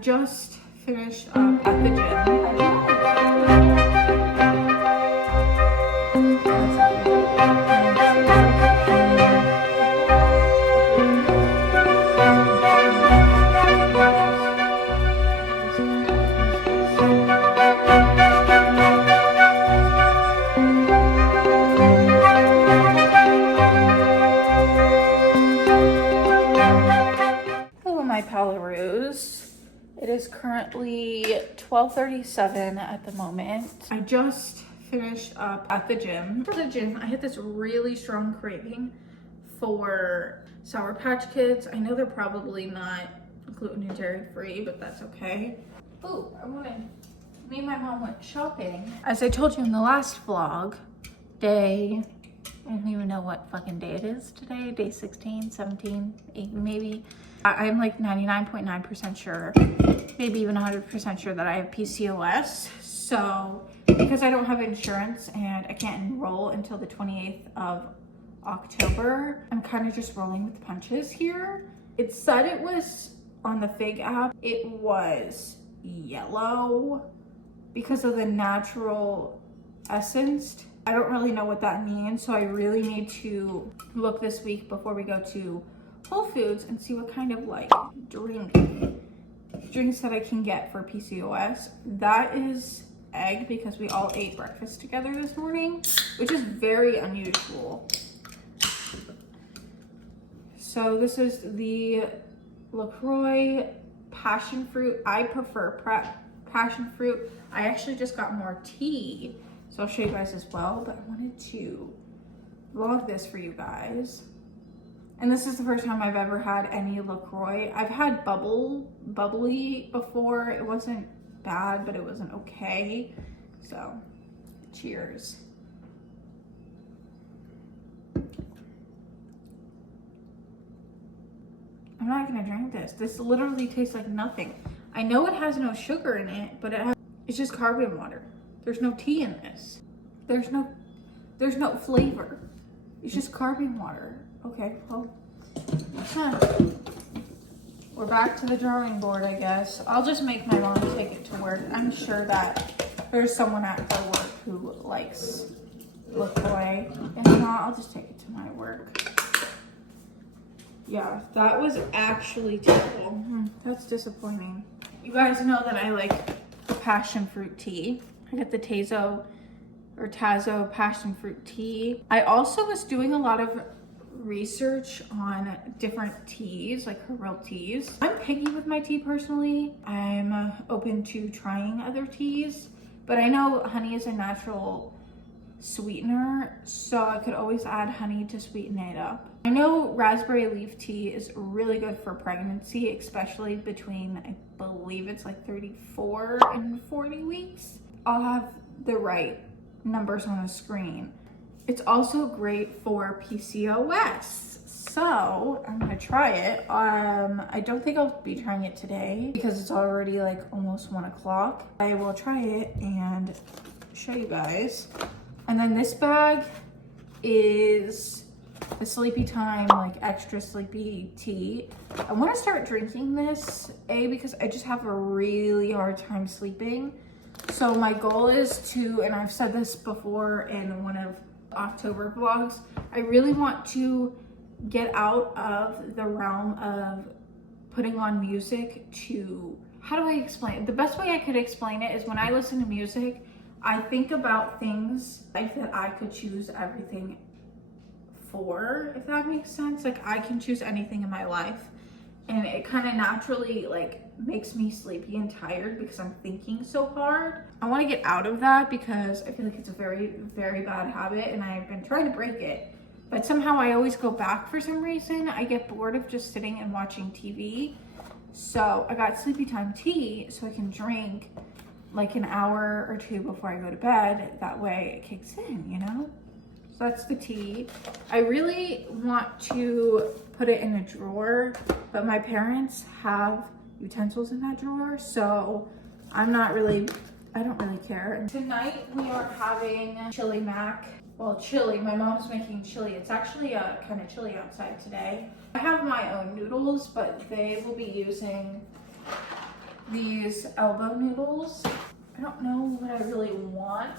just finished up at the gym. Hello, my Palaroos. It is currently 12:37 at the moment. I just finished up at the gym. For the gym, I had this really strong craving for Sour Patch Kids. I know they're probably not gluten and dairy free, but that's okay. Oh, me and my mom went shopping. As I told you in the last vlog, I don't even know what fucking day it is today. Day 16, 17, 8 maybe. I'm like 99.9% sure, maybe even 100% sure that I have PCOS. So because I don't have insurance and I can't enroll until the 28th of October, I'm kind of just rolling with the punches here. It said it was on the Fig app. It was yellow because of the natural essence. I don't really know what that means, so I really need to look this week before we go to Whole Foods and see what kind of like drinks that I can get for PCOS. That is egg because we all ate breakfast together this morning, which is very unusual. So this is the LaCroix passion fruit. I prefer passion fruit. I actually just got more tea, so I'll show you guys as well, but I wanted to vlog this for you guys. And this is the first time I've ever had any LaCroix. I've had bubbly before. It wasn't bad, but it wasn't okay. So, cheers. I'm not gonna drink this. This literally tastes like nothing. I know it has no sugar in it, but it's just carbon water. There's no tea in this. There's no flavor. It's just carbon water. Okay, well, we're back to the drawing board, I guess. I'll just make my mom take it to work. I'm sure that there's someone at her work who likes LaCroix. If not, I'll just take it to my work. Yeah, that was actually terrible. That's disappointing. You guys know that I like passion fruit tea. I got the Tazo passion fruit tea. I also was doing a lot of research on different teas, like herbal teas. I'm picky with my tea personally. I'm open to trying other teas, but I know honey is a natural sweetener, so I could always add honey to sweeten it up. I know raspberry leaf tea is really good for pregnancy, especially between, I believe it's like 34 and 40 weeks. I'll have the right numbers on the screen. It's also great for PCOS. So I'm gonna try it. I don't think I'll be trying it today because it's already like almost 1 o'clock. I will try it and show you guys. And then this bag is the Sleepy Time, like extra sleepy tea. I wanna start drinking this, because I just have a really hard time sleeping. So my goal is to, and I've said this before in one of October vlogs, I really want to get out of the realm of putting on music to, how do I explain it? The best way I could explain it is when I listen to music, I think about things like that I could choose everything for, if that makes sense. Like I can choose anything in my life, and it kind of naturally like makes me sleepy and tired because I'm thinking so hard. I want to get out of that because I feel like it's a very, very bad habit and I've been trying to break it, but somehow I always go back for some reason. I get bored of just sitting and watching TV. So I got Sleepy Time tea so I can drink like an hour or two before I go to bed. That way it kicks in, you know? So that's the tea. I really want to put it in a drawer, but my parents have utensils in that drawer, so I don't really care. Tonight we are having chili mac. Well, chili, my mom's making chili. It's actually kind of chilly outside today. I have my own noodles, but they will be using these elbow noodles. I don't know what I really want.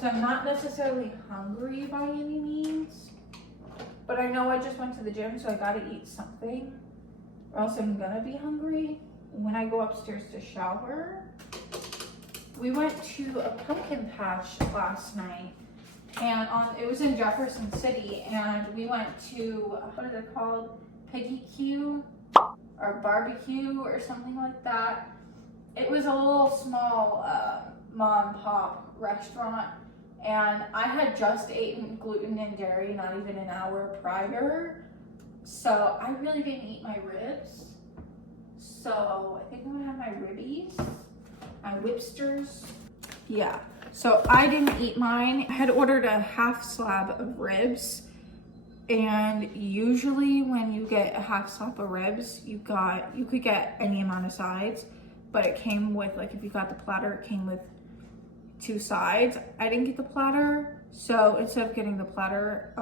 So I'm not necessarily hungry by any means. But I know I just went to the gym, so I gotta eat something. Or else I'm gonna be hungry when I go upstairs to shower. We went to a pumpkin patch last night. And it was in Jefferson City, and we went to, what is it called? Piggy Q or barbecue or something like that. It was a little small mom and pop restaurant, and I had just eaten gluten and dairy not even an hour prior, so I really didn't eat my ribs. So I think I'm gonna have my ribbies, my whipsters. Yeah, so I didn't eat mine. I had ordered a half slab of ribs, and usually when you get a half slab of ribs, you could get any amount of sides, but it came with, like, if you got the platter, it came with 2 sides. I didn't get the platter, so instead of getting the platter,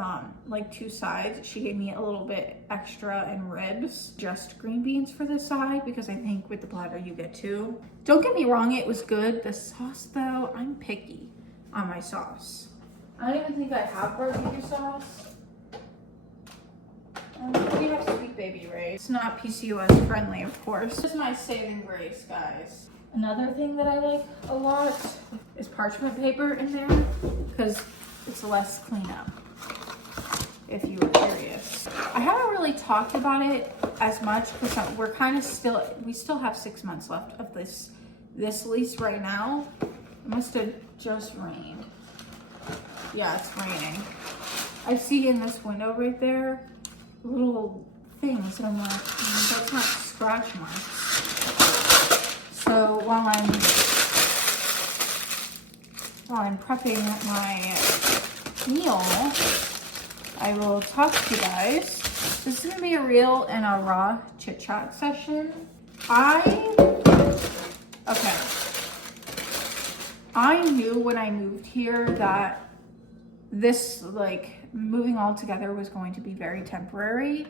like 2 sides, she gave me a little bit extra in ribs, just green beans for the side, because I think with the platter you get 2. Don't get me wrong, it was good. The sauce though, I'm picky on my sauce. I don't even think I have barbecue sauce. We have Sweet Baby Ray. It's not PCOS friendly, of course. This is my saving grace, guys. Another thing that I like a lot is parchment paper in there, because it's less cleanup, if you were curious. I haven't really talked about it as much because we're kind of we still have 6 months left of this lease right now. It must have just rained. Yeah, it's raining. I see in this window right there little things, and I'm like, that's not scratch marks. So while I'm prepping my meal, I will talk to you guys. This is gonna be a real and a raw chit chat session. I knew when I moved here that this, like, moving all together was going to be very temporary.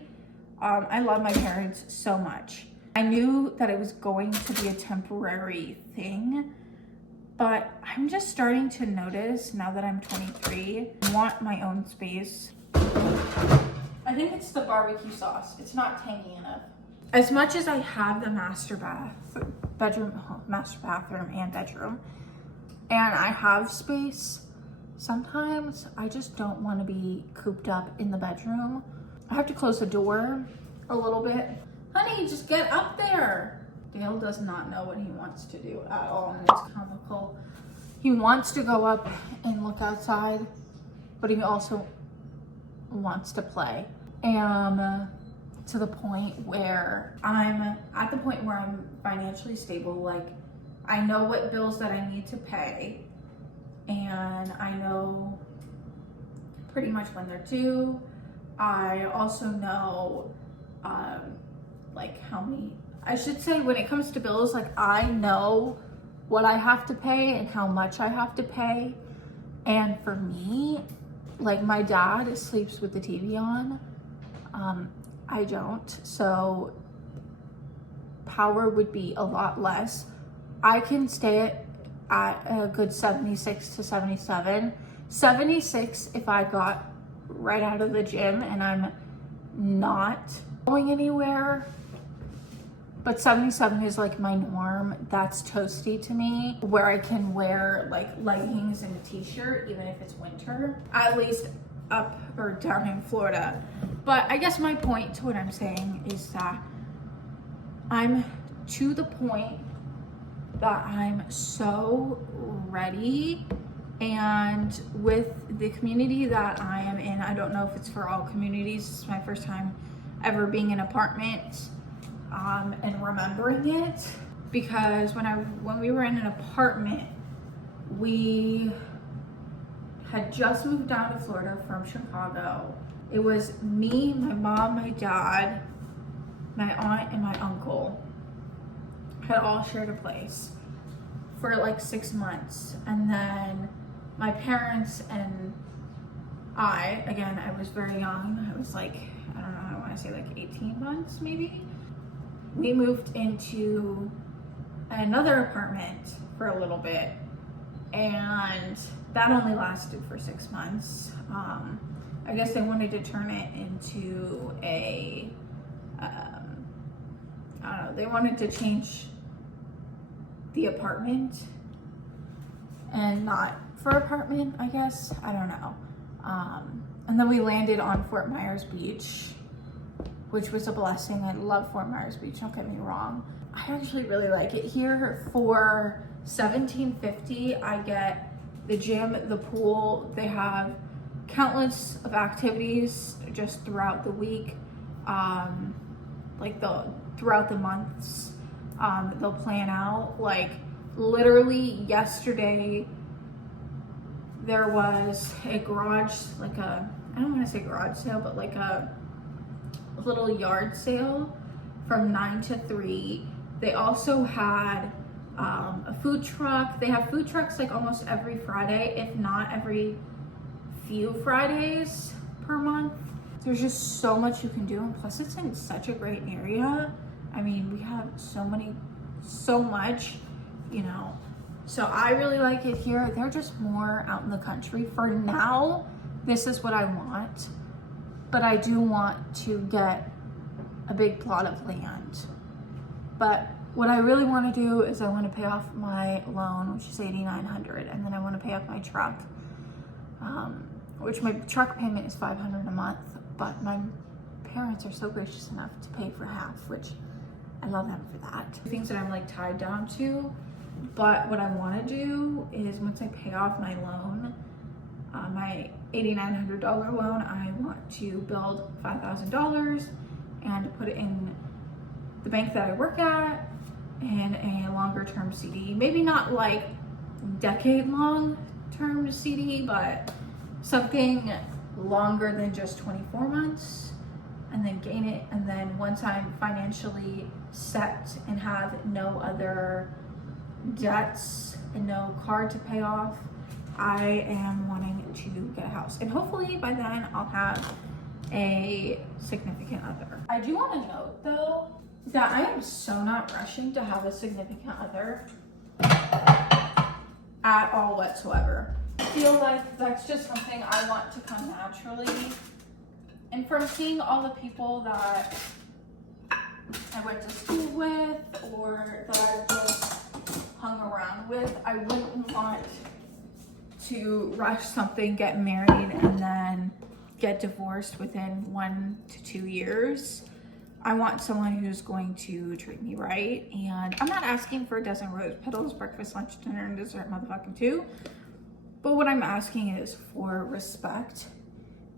I love my parents so much. I knew that it was going to be a temporary thing, but I'm just starting to notice now that I'm 23, I want my own space. I think it's the barbecue sauce. It's not tangy enough. As much as I have the master bathroom and bedroom, and I have space, sometimes I just don't want to be cooped up in the bedroom. I have to close the door a little bit. Honey, just get up there. Dale does not know what he wants to do at all, and it's comical. He wants to go up and look outside, but he also wants to play. And to the point where I'm financially stable. Like, I know what bills that I need to pay, and I know pretty much when they're due. I also know like how many, I should say, when it comes to bills, like, I know what I have to pay and how much I have to pay. And for me, like, my dad sleeps with the TV on. I don't, so power would be a lot less. I can stay at a good 76 to 77. 76 if I got right out of the gym and I'm not going anywhere. But 77 is like my norm. That's toasty to me, where I can wear like leggings and a t-shirt even if it's winter, at least up or down in Florida. But I guess my point to what I'm saying is that I'm to the point that I'm so ready, and with the community that I am in, I don't know if it's for all communities. This is my first time ever being in an apartment and remembering it, because when we were in an apartment, we had just moved down to Florida from Chicago. It was me, my mom, my dad, my aunt, and my uncle had all shared a place for like 6 months. And then my parents and I was very young. I was like, I don't know, I want to say like 18 months maybe. We moved into another apartment for a little bit, and that only lasted for 6 months. I guess they wanted to turn it into a, I don't know, they wanted to change the apartment and not for apartment, I guess. I don't know. And then we landed on Fort Myers Beach, which was a blessing. I love Fort Myers Beach, don't get me wrong. I actually really like it here. For $17.50, I get the gym, the pool. They have countless of activities just throughout the week, throughout the months. They'll plan out, like literally yesterday there was a garage, like a, I don't want to say garage sale, but like a little yard sale from 9 to 3. They also had a food truck. They have food trucks like almost every Friday, if not every few Fridays per month. There's just so much you can do, and plus it's in such a great area. I mean, we have so much, you know. So I really like it here. They're just more out in the country. For now, this is what I want, but I do want to get a big plot of land. But what I really want to do is I want to pay off my loan, which is $8,900, and then I want to pay off my truck, which my truck payment is $500 a month, but my parents are so gracious enough to pay for half, which I love them for that. Things that I'm like tied down to, but what I want to do is once I pay off my loan, my $8,900 loan, I want to build $5,000 and put it in the bank that I work at in a longer term CD. Maybe not like decade long term CD, but something longer than just 24 months, and then gain it. And then once I'm financially set and have no other debts and no card to pay off, I am wanting to get a house. And hopefully by then I'll have a significant other. I do want to note though that I am so not rushing to have a significant other at all whatsoever. I feel like that's just something I want to come naturally. And from seeing all the people that I went to school with or that I've just hung around with, I wouldn't want to rush something, get married, and then get divorced within 1 to 2 years. I want someone who's going to treat me right, and I'm not asking for a dozen rose petals, breakfast, lunch, dinner, and dessert, motherfucking too. But what I'm asking is for respect.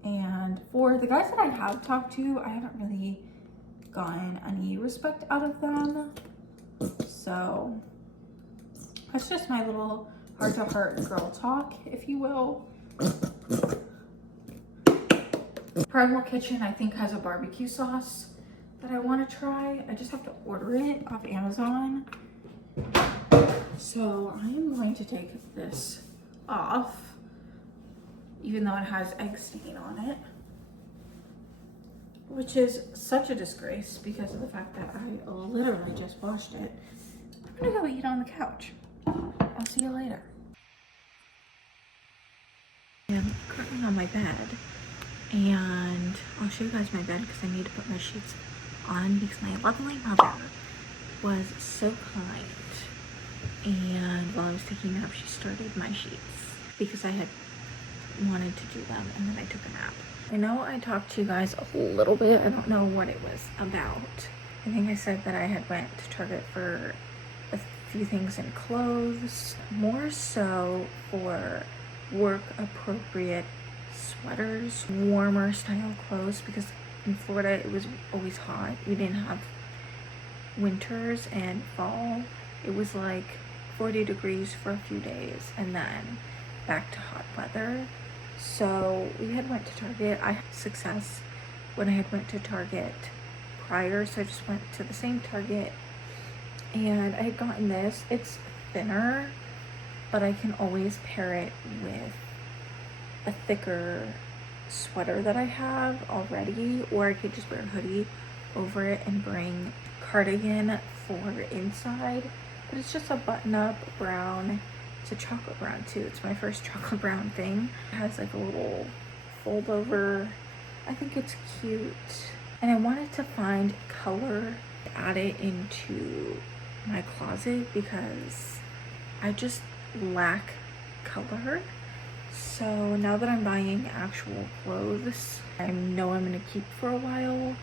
And for the guys that I have talked to, I haven't really gotten any respect out of them. So that's just my little heart-to-heart girl talk, if you will. Primal Kitchen, I think, has a barbecue sauce that I want to try. I just have to order it off Amazon. So I am going to take this off, even though it has egg stain on it, which is such a disgrace because of the fact that I literally just washed it. I'm gonna go eat on the couch. I'll see you later. I'm currently on my bed, and I'll show you guys my bed because I need to put my sheets on because my lovely mother was so kind, and while I was taking a nap, she started my sheets because I had wanted to do them, and then I took a nap. I know I talked to you guys a little bit. I don't know what it was about. I think I said that I had went to Target for a few things in clothes, more so for work appropriate sweaters, warmer style clothes, because in Florida it was always hot. We didn't have winters and fall. It was like 40 degrees for a few days and then back to hot weather. So we had went to Target. I had success when I had went to Target prior, so I just went to the same Target and I had gotten this. It's thinner, but I can always pair it with a thicker sweater that I have already, or I could just wear a hoodie over it and bring cardigan for inside but it's just a button-up brown. It's a chocolate brown too. It's my first chocolate brown thing. It has like a little fold over. I think it's cute. And I wanted to find color to add it into my closet because I just lack color. So now that I'm buying actual clothes I know I'm gonna keep for a while,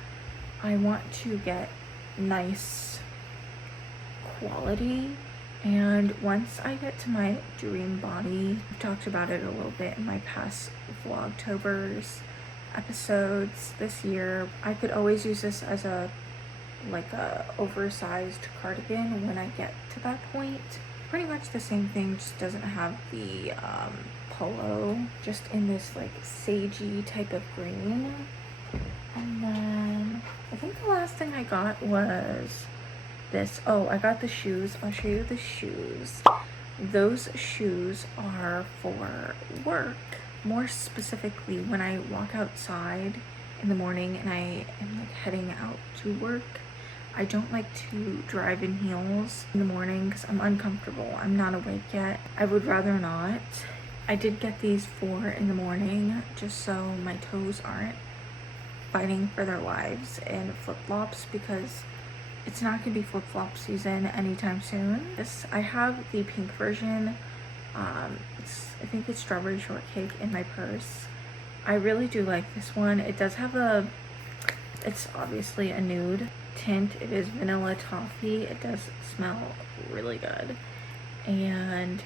I want to get nice quality. And once I get to my dream body, I've talked about it a little bit in my past Vlogtobers episodes this year, I could always use this as a oversized cardigan when I get to that point. Pretty much the same thing, just doesn't have the polo, just in this like sagey type of green. And then I think the last thing I got was this. Oh, I got the shoes. I'll show you the shoes. Those shoes are for work. More specifically, when I walk outside in the morning and I am like heading out to work, I don't like to drive in heels in the morning because I'm uncomfortable. I'm not awake yet. I would rather not. I did get these for in the morning just so my toes aren't fighting for their lives in flip-flops, because it's not gonna be flip-flop season anytime soon. I have the pink version. I think it's strawberry shortcake in my purse. I really do like this one. It does have it's obviously a nude tint. It is vanilla toffee. It does smell really good. And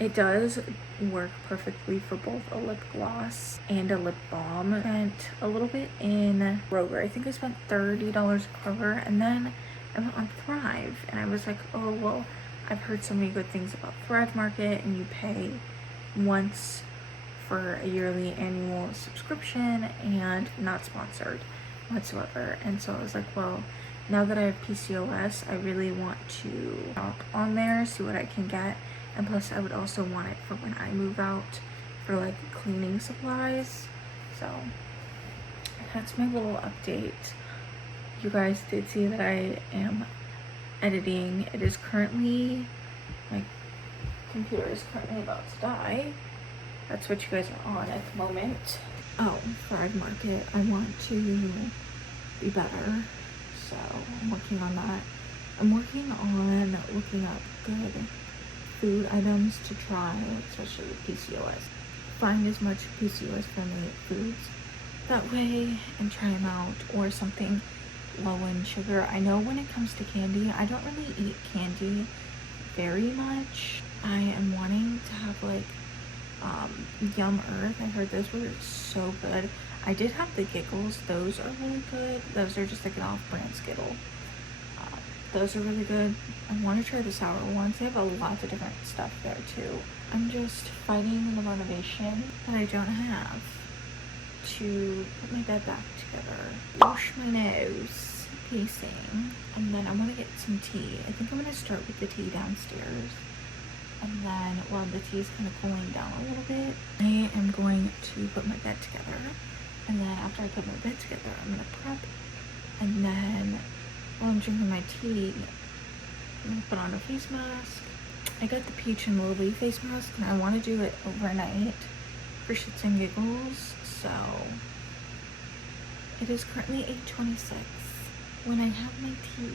it does work perfectly for both a lip gloss and a lip balm. I spent a little bit in Kroger. I think I spent $30 at Kroger, and then I went on Thrive and I was like, oh well, I've heard so many good things about Thrive Market, and you pay once for a yearly annual subscription, and not sponsored whatsoever. And so I was like, well, now that I have PCOS, I really want to shop on there, see what I can get. And plus I would also want it for when I move out for like cleaning supplies. So that's my little update. You guys did see that I am editing. It is currently, my computer is currently about to die. That's what you guys are on at the moment. Oh, Thrive Market. I want to be better, so I'm working on that. I'm working on looking up good food items to try, especially with PCOS. Find as much PCOS friendly foods that way and try them out, or something low in sugar. I know when it comes to candy, I don't really eat candy very much. I am wanting to have like Yum Earth. I heard those were so good. I did have the Giggles. Those are really good. Those are just like an off-brand Skittle. Those are really good. I want to try the sour ones. They have a lot of different stuff there too. I'm just fighting the motivation that I don't have to put my bed back together, wash my nose, pacing, and then I want to get some tea. I think I'm going to start with the tea downstairs, and then while the tea is kind of cooling down a little bit, I am going to put my bed together. And then after I put my bed together, I'm going to prep, and then while I'm drinking my tea, I'm going to put on a face mask. I got the peach and lily face mask, and I want to do it overnight for shits and giggles. So it is currently 8:26. When I have my tea,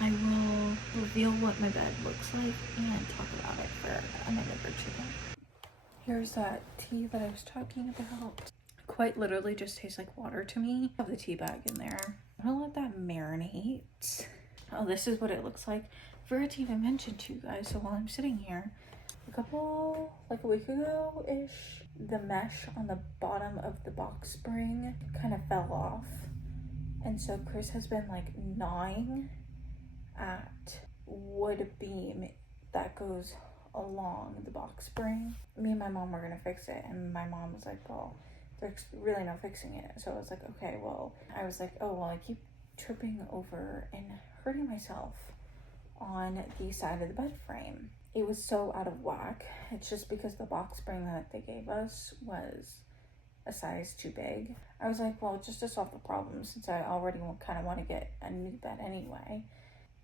I will reveal what my bed looks like and talk about it for a minute or two. Here's that tea that I was talking about. Quite literally just tastes like water to me. I have the tea bag in there. I'm gonna let that marinate. Oh, this is what it looks like. I forgot to even mention to you guys, so while I'm sitting here, like a week ago-ish, the mesh on the bottom of the box spring kind of fell off. And so Chris has been like gnawing at wood beam that goes along the box spring. Me and my mom were gonna fix it, and my mom was like, well, there's really no fixing it. So I was like, okay, well, I was like, oh, well, I keep tripping over and hurting myself on the side of the bed frame. It was so out of whack. It's just because the box spring that they gave us was a size too big. I was like, well, just to solve the problem, since I already kind of want to get a new bed anyway,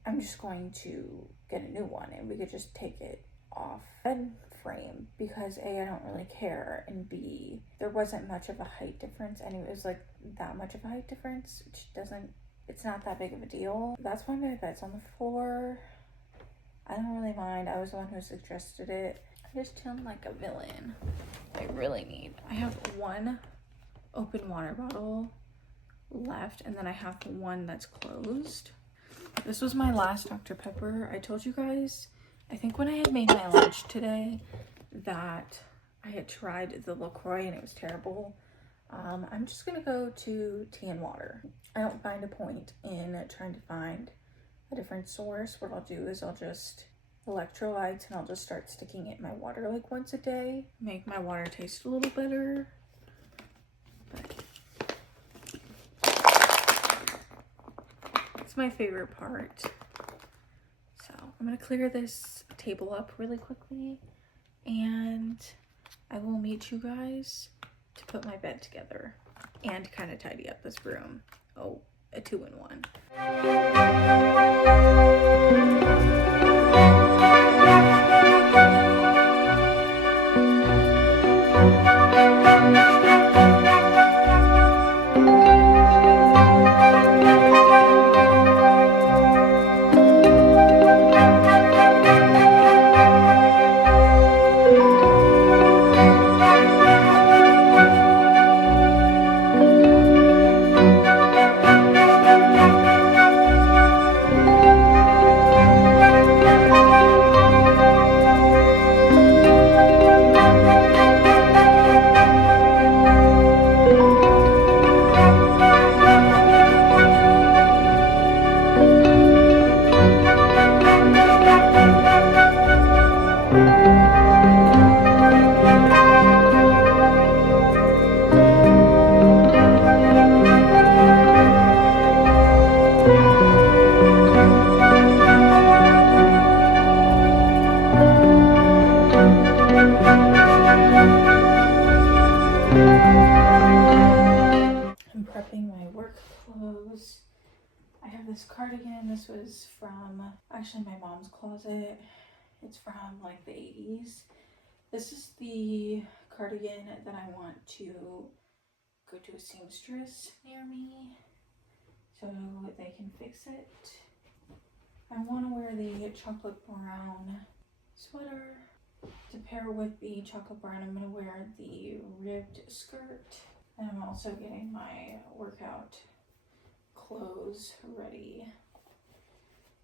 I'm just going to get a new one and we could just take it off and frame, because A, I don't really care, and B, there wasn't much of a height difference, and it was like that much of a height difference, which it's not that big of a deal. That's why my bed's on the floor. I don't really mind. I was the one who suggested it. I just feel like a villain. I have one open water bottle left, and then I have one that's closed. This was my last Dr. Pepper. I told you guys, I think when I had made my lunch today, that I had tried the LaCroix and it was terrible. I'm just gonna go to tea and water. I don't find a point in trying to find a different source. What I'll do is I'll just electrolytes, and I'll just start sticking it in my water like once a day. Make my water taste a little better. But it's my favorite part. So I'm gonna clear this table up really quickly, and I will meet you guys to put my bed together and kind of tidy up this room. Oh, a 2-in-1. This cardigan, this was from actually my mom's closet. It's from like the 80s. This is the cardigan that I want to go to a seamstress near me so they can fix it. I want to wear the chocolate brown sweater. To pair with the chocolate brown, I'm going to wear the ribbed skirt. And I'm also getting my workout clothes ready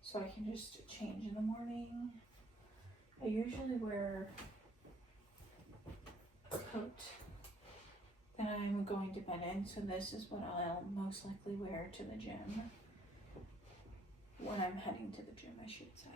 so I can just change in the morning. I usually wear a coat that I'm going to bed in, so this is what I'll most likely wear to the gym when I'm heading to the gym, I should say.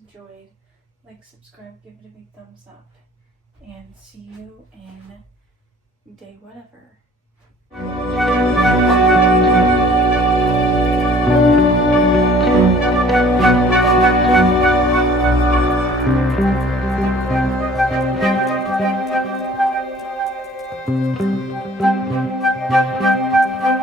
Enjoyed. Like, subscribe, give it a big thumbs up, and see you in day whatever.